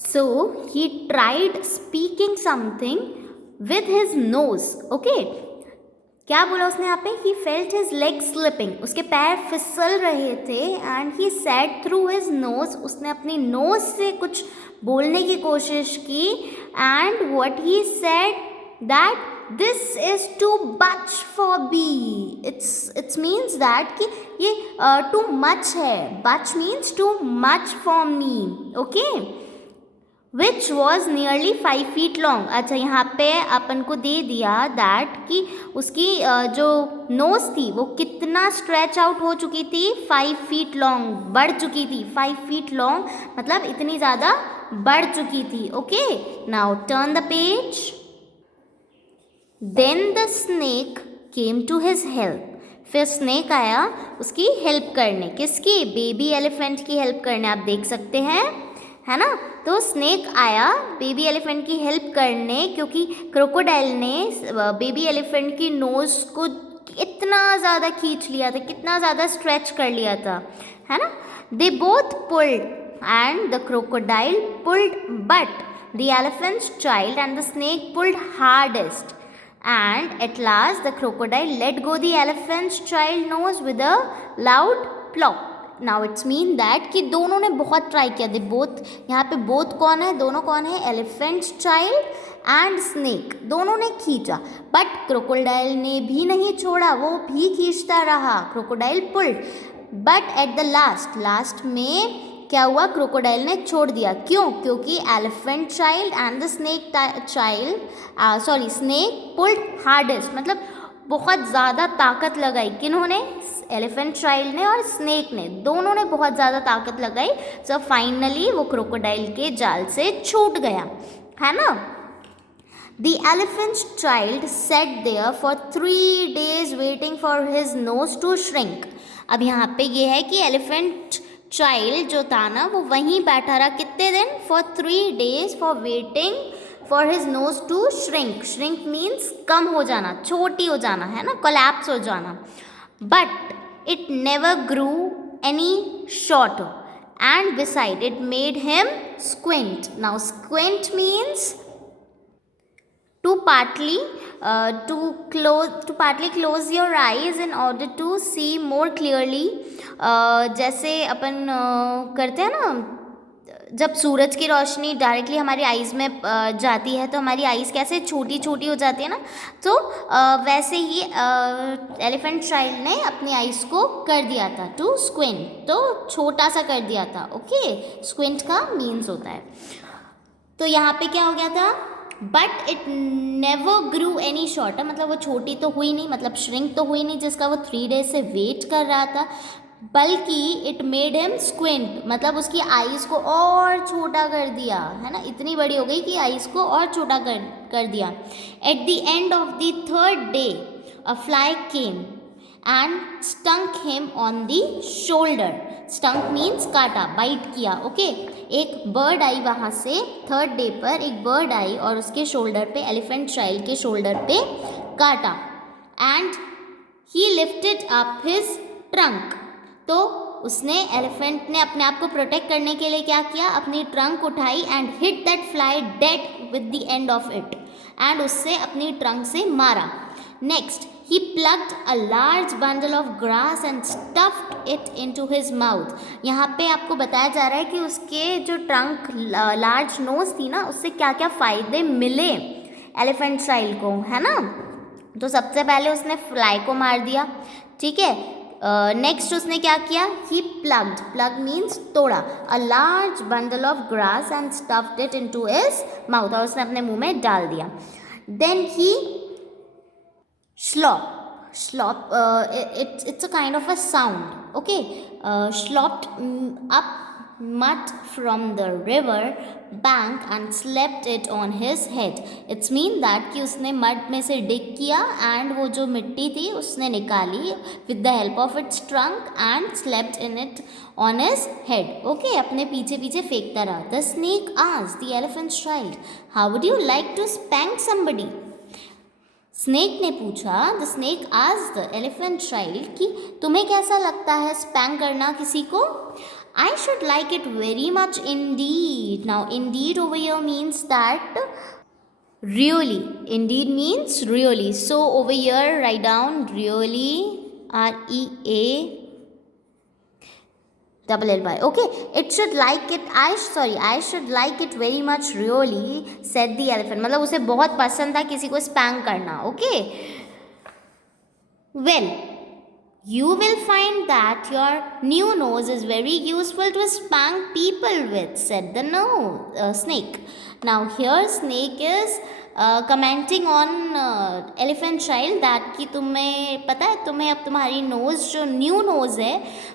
So he tried speaking something with his nose. Okay, क्या बोला उसने यहाँ पे? He felt his legs slipping. उसके पैर फिसल रहे थे. And he said through his nose. उसने अपनी nose से कुछ बोलने की कोशिश की. And what he said that this is too much for me. It means that कि ये too much है. Much means too much for me. Okay. Which was nearly 5 feet long. अच्छा, यहाँ पे अपन को दे दिया दैट कि उसकी जो नोज थी वो कितना स्ट्रेच आउट हो चुकी थी, 5 feet लॉन्ग, बढ़ चुकी थी. 5 feet लॉन्ग मतलब इतनी ज़्यादा बढ़ चुकी थी. Okay, now turn the page. Then the snake came to his help. फिर स्नेक आया उसकी हेल्प करने. किसकी? बेबी एलिफेंट की हेल्प करने. आप देख सकते हैं, है ना. तो स्नेक आया बेबी एलिफेंट की हेल्प करने, क्योंकि क्रोकोडाइल ने बेबी एलिफेंट की नोज को इतना ज़्यादा खींच लिया था, कितना ज़्यादा स्ट्रेच कर लिया था, है ना. They both pulled and the crocodile pulled, but the elephants child and the snake pulled hardest. And at last the crocodile let go the elephant's child nose with a loud plop. Now it's mean that कि दोनों ने बहुत try किया. They both, यहाँ पे both कौन है? दोनों कौन है? Elephants child and snake. दोनों ने खींचा, बट क्रोकोडाइल ने भी नहीं छोड़ा, वो भी खींचता रहा. Crocodile pulled, but at the last में क्या हुआ? क्रोकोडाइल ने छोड़ दिया. क्यों? क्योंकि elephant child and the snake child snake pulled hardest, मतलब बहुत ज़्यादा ताकत लगाई. किन्होंने? एलिफेंट चाइल्ड ने और स्नेक ने, दोनों ने बहुत ज़्यादा ताकत लगाई. सो फाइनली वो क्रोकोडाइल के जाल से छूट गया, है ना. The elephant's child sat there for 3 days waiting for his nose to shrink. अब यहाँ पे ये है कि एलिफेंट चाइल्ड जो था ना वो वहीं बैठा रहा. कितने दिन? For 3 days for waiting for his nose to shrink. Shrink means कम हो जाना, छोटी हो जाना, है ना, collapse हो जाना. But it never grew any shorter, and beside it made him squint. Now squint means to partly close your eyes in order to see more clearly. जैसे अपन करते हैं ना, जब सूरज की रोशनी डायरेक्टली हमारी आईज़ में जाती है तो हमारी आईज़ कैसे छोटी छोटी हो जाती है ना. तो वैसे ही एलिफेंट चाइल्ड ने अपनी आईज़ को कर दिया था टू स्क्विंट, तो छोटा सा कर दिया था. ओके, स्क्विंट का मीन्स होता है. तो यहाँ पे क्या हो गया था? But it never grew any shorter, मतलब वो छोटी तो हुई नहीं, मतलब श्रिंक तो हुई नहीं जिसका वो 3 डेज से वेट कर रहा था, बल्कि इट मेड हिम स्क्विंट, मतलब उसकी आईज़ को और छोटा कर दिया, है ना. इतनी बड़ी हो गई कि आईज़ को और छोटा कर दिया. At the end of the 3rd day a fly came and stunk him on the shoulder. Stunk means काटा, बाइट किया. ओके, एक बर्ड आई वहाँ से. 3rd डे पर एक बर्ड आई और उसके शोल्डर पे, एलिफेंट चाइल्ड के शोल्डर पे काटा. And he lifted up his trunk. तो उसने, एलिफेंट ने अपने आप को प्रोटेक्ट करने के लिए क्या किया? अपनी ट्रंक उठाई and hit that fly dead with the end of it, and उससे अपनी ट्रंक से मारा. Next he plucked a large bundle of grass and stuffed it into his mouth. यहाँ पे आपको बताया जा रहा है कि उसके जो ट्रंक, लार्ज नोज थी ना, उससे क्या क्या फ़ायदे मिले एलिफेंट चाइल्ड को, है ना. तो सबसे पहले उसने फ्लाई को मार दिया, ठीक है. नेक्स्ट उसने क्या किया? ही प्लग मीन्स तोड़ा, a large bundle of grass and stuffed it into his mouth, और उसने अपने मुंह में डाल दिया. Then he slop, it's a kind of a sound. Okay, slopped up mud from the river bank and slapped it on his head. It's mean that कि उसने mud में से डिग किया and वो जो मिट्टी थी उसने निकाली with the help of its trunk and slapped in it on his head. Okay, अपने पीछे पीछे फेंकता रहा. The snake asked the elephant's child, how would you like to spank somebody? Snake ने पूछा, the snake asked the elephant child कि तुम्हें कैसा लगता है स्पैंक करना किसी को. I should like it very much indeed. Now, indeed over here means that really. Indeed means really. So, over here, write down really, REA double L Y. Okay, it should like it. I should like it very much really, said the elephant. मतलब उसे बहुत पसंद था किसी को spank करना. Okay. Well, you will find that your new nose is very useful to spank people with, said the snake. Now here snake is commenting on elephant child that कि तुम्हें पता है तुम्हें अब तुम्हारी नोज़ जो न्यू नोज़ है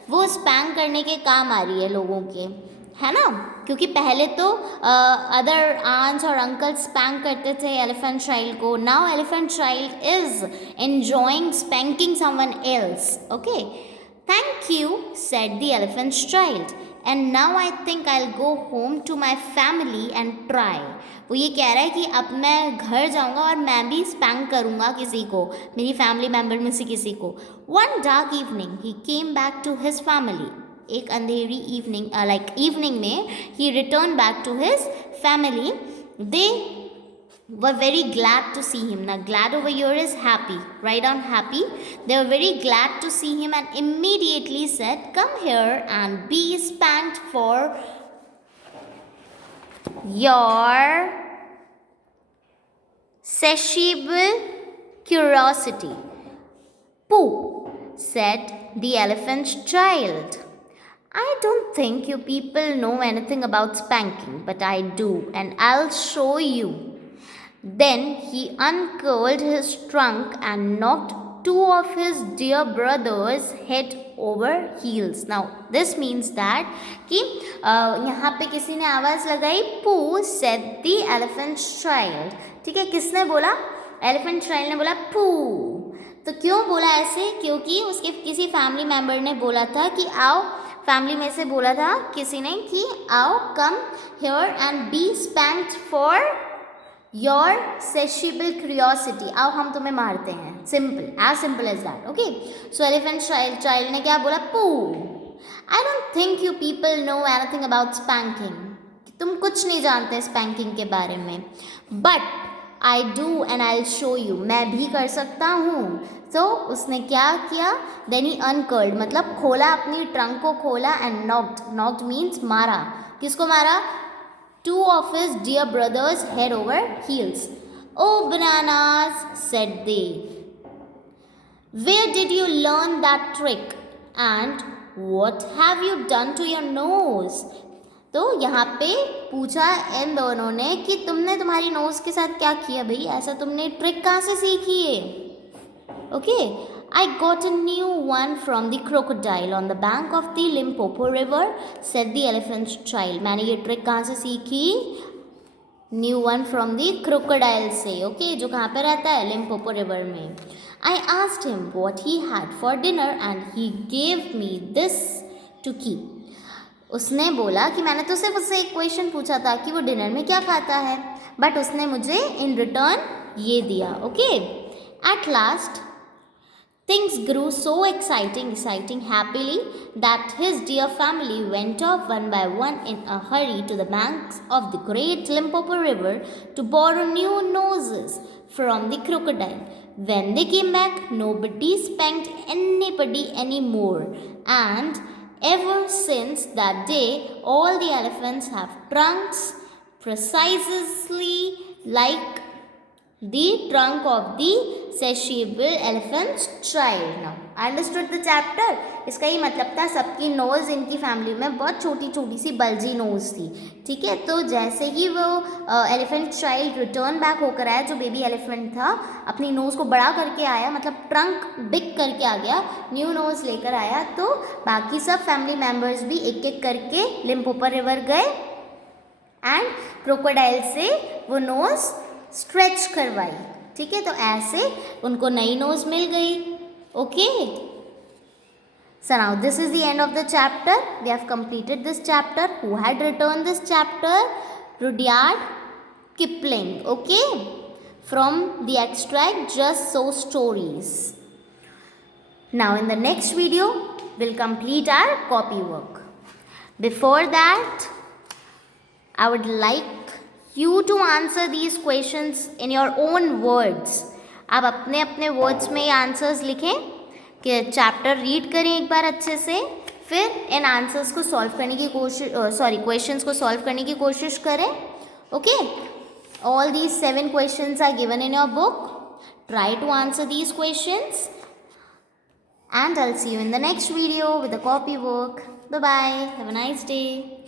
वो स्पैंक करने के काम आ रही है लोगों के, है ना, क्योंकि पहले तो अदर आंट्स और अंकल स्पैंक करते थे एलिफेंट चाइल्ड को. Now elephant child is enjoying spanking someone else. Okay, thank you, said the elephant child, and now I think I will go home to my family and try. वो ये कह रहा है कि अब मैं घर जाऊंगा और मैं भी स्पैंक करूंगा किसी को, मेरी फैमिली मेम्बर में से किसी को. One dark evening he came back to his family. एक अंधेरी इवनिंग इवनिंग में he returned back to his family. They were very glad to see him. Now glad over here is happy. Write down happy. They were very glad to see him and immediately said, come here and be spanked for your satiable curiosity. Pooh, said the elephant's child. I don't think you people know anything about spanking, but I do, and I'll show you. Then he uncurled his trunk and knocked two of his dear brothers head over heels. Now this means that कि यहाँ पे किसी ने आवाज़ लगाई, Pooh, said the elephant's child. ठीक है, किसने बोला? एलिफेंट चाइल्ड ने बोला Pooh. तो क्यों बोला ऐसे? क्योंकि उसके किसी फैमिली मेम्बर ने बोला था कि आओ, फैमिली में से बोला था किसी ने कि आओ, come here and be spanked for your satiable curiosity. आओ हम तुम्हें मारते हैं. Simple, as simple as that. Okay, so elephant child ने क्या बोला? Pooh, I don't think you people know anything about spanking. तुम कुछ नहीं जानते स्पैंकिंग के बारे में. But I do and I will show you. मैं भी कर सकता हूँ. तो उसने क्या किया? देन ही अनकर्ल्ड, मतलब खोला, अपनी ट्रंक को खोला, एंड नॉक्ड मीन्स मारा. किसको मारा? Two of his dear brothers head over heels. Oh bananas, said they, where did you learn that trick and what have you done to your nose. तो यहाँ पे पूछा इन दोनों ने कि तुमने तुम्हारी नोज के साथ क्या किया भाई, ऐसा तुमने ट्रिक कहाँ से सीखी है? Okay, I got a new one from the crocodile on the bank of the Limpopo river, said the elephant's child. मैंने ये ट्रिक कहाँ से सीखी? New one from the crocodile से. ओके, जो कहाँ पे रहता है? लिम्पोपो रिवर में. I asked him what he had for dinner and he gave me this to keep. उसने बोला कि मैंने तो सिर्फ उससे एक क्वेश्चन पूछा था कि वो डिनर में क्या खाता है, बट उसने मुझे इन रिटर्न ये दिया. Okay, at last things grew so exciting happily, that his dear family went off one by one in a hurry to the banks of the great Limpopo river to borrow new noses from the crocodile. When they came back, nobody spanked anybody anymore, and ever since that day, all the elephants have trunks precisely like the trunk of the satiable elephant's child. Now, understood the chapter? इसका ये मतलब था सबकी nose इनकी family में बहुत छोटी छोटी सी बल्जी नोज़ थी. ठीक है, तो जैसे ही वो एलिफेंट चाइल्ड रिटर्न बैक होकर आया, जो बेबी एलिफेंट था, अपनी नोज़ को बड़ा करके आया, मतलब ट्रंक बिग करके आ गया, न्यू नोज़ लेकर आया, तो बाकी सब फैमिली मेम्बर्स भी एक एक करके लिम्पोपो रिवर गए एंड क्रोकोडाइल से वो नोज़ स्ट्रेच करवाई. ठीक है, तो ऐसे उनको नई नोज़ मिल गई. Okay, so now this is the end of the chapter. We have completed this chapter. Who had written this chapter? Rudyard Kipling. Okay, from the extract Just So Stories. Now in the next video we'll complete our copy work. Before that, I would like you to answer these questions in your own words. आप अपने अपने words में ये answers लिखें कि chapter read करें एक बार अच्छे से, फिर इन आंसर्स को सॉल्व करने की कोशिश क्वेश्चंस को सॉल्व करने की कोशिश करें. Okay, all these 7 questions are given in your book. Try to answer these questions and I'll see you in the next video with the copy work. Bye bye. Have a nice day.